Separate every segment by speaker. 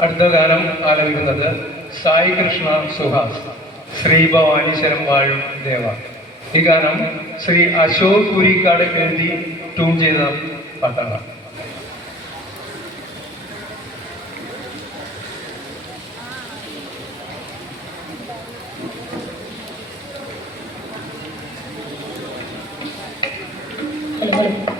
Speaker 1: അടുത്ത ഗാനം ആലപിക്കുന്നത് സായി കൃഷ്ണ സുഹാസ് ശ്രീ ഭവാനി ശരംവാഴും ദേവ ഈ ഗാനം ശ്രീ അശോക് പുരിക്കാട് എഴുതി ട്യൂൺ ചെയ്ത പാട്ടാണ്
Speaker 2: Thank you.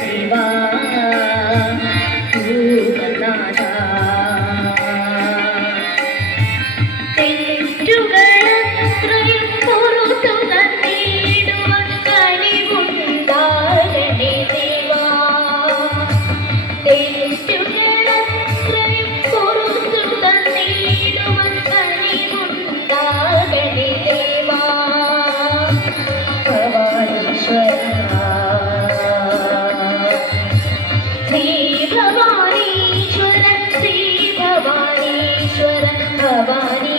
Speaker 2: ভবানী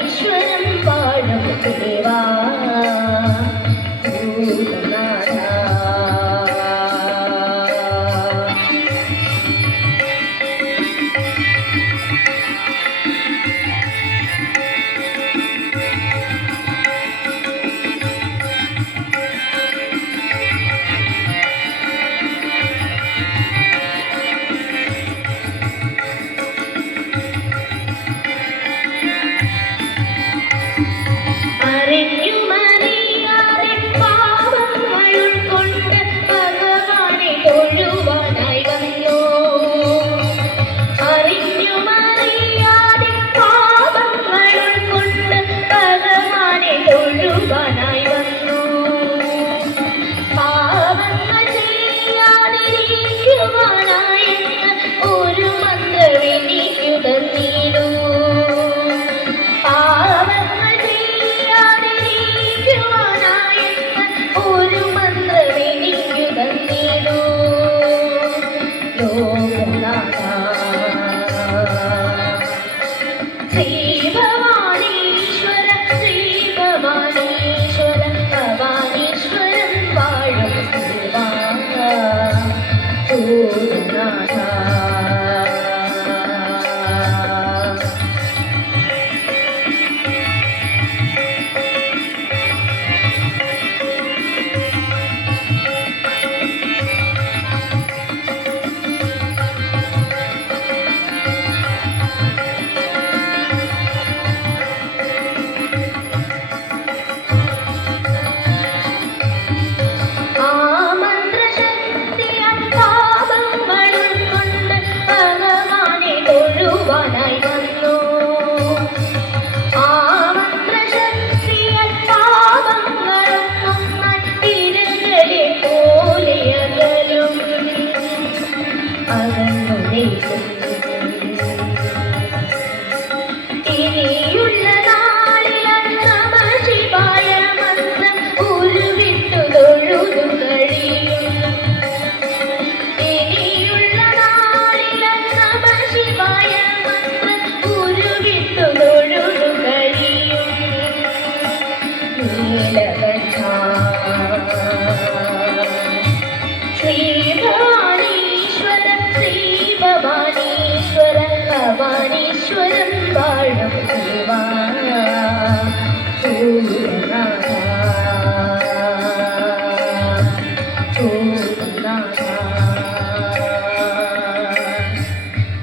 Speaker 2: 他努力。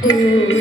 Speaker 2: từ